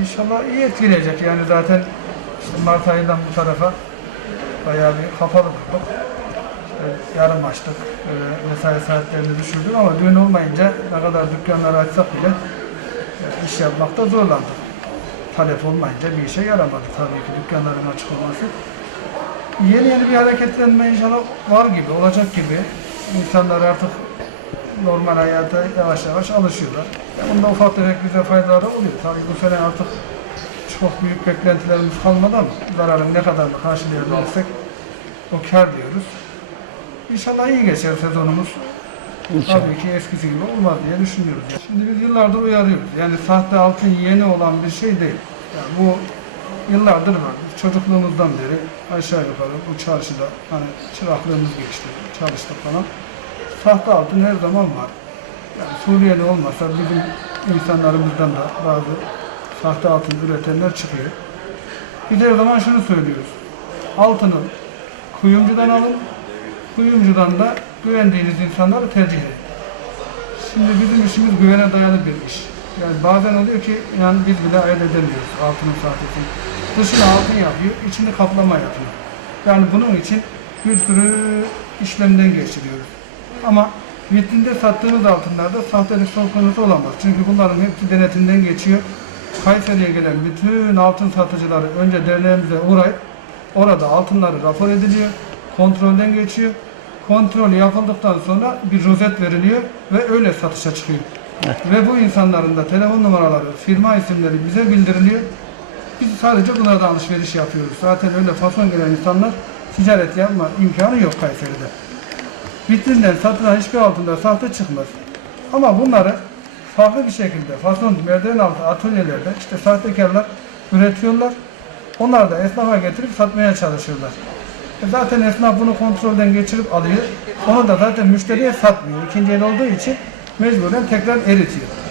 İnşallah iyi etkileyecek. Yani zaten Mart ayından bu tarafa bayağı bir kapalı durduk. İşte yarım açtık. Böyle mesai saatlerini düşürdük ama düğün olmayınca ne kadar dükkanları açsak bile e, iş yapmakta zorlandık. Talep olmayınca bir işe yaramadı tabii ki dükkanların açık olması. Yeni yeni bir hareketlenme inşallah var gibi, olacak gibi. İnsanlar artık normal hayata yavaş yavaş alışıyorlar. Bunda ufak tefek bize faydaları oluyor. Tabii bu sene artık çok büyük beklentilerimiz kalmadı ama zararın ne kadarını karşılayabilirsek o kar diyoruz. İnşallah iyi geçer sezonumuz. İnşallah. Tabii ki eskisi gibi olmaz diye düşünüyoruz. Şimdi biz yıllardır uyarıyoruz. Yani sahte altın yeni olan bir şey değil. Yani bu yıllardır var. Çocukluğumuzdan beri aşağı yukarı bu çarşıda hani çıraklığımız geçti, çalıştık falan. Sahte altın her zaman var. Yani Suriyeli olmasa bizim insanlarımızdan da bazı sahte altın üretenler çıkıyor. Biz her zaman şunu söylüyoruz. Altını kuyumcudan alın, kuyumcudan da güvendiğiniz insanları tercih edin. Şimdi bizim işimiz güvene dayalı bir iş. Yani bazen oluyor ki yani biz bile ayırt edemiyoruz altının sahtesini. Dışına altın yapıyor, içini kaplama yapıyor. Yani bunun için bir sürü işlemden geçiriyoruz. Ama vitrinde sattığımız altınlarda sahtelik söz konusu olamaz. Çünkü bunların hepsi denetimden geçiyor. Kayseri'ye gelen bütün altın satıcıları önce derneğimize uğrayıp orada altınları rapor ediliyor, kontrolden geçiyor. Kontrol yapıldıktan sonra bir rozet veriliyor ve öyle satışa çıkıyor. Ve bu insanların da telefon numaraları, firma isimleri bize bildiriliyor. Biz sadece bunlardan alışveriş yapıyoruz. Zaten öyle fason gelen insanlar ticaret yapma imkanı yok Kayseri'de. Vitrinden satılan hiçbir altında sahte çıkmaz. Ama bunları farklı bir şekilde fason merdiven altı atölyelerde işte sahtekarlar üretiyorlar. Onlar da esnafa getirip satmaya çalışıyorlar. E zaten esnaf bunu kontrolden geçirip alıyor. Onu da zaten müşteriye satmıyor. İkinci el olduğu için mecburen tekrar eritiyor.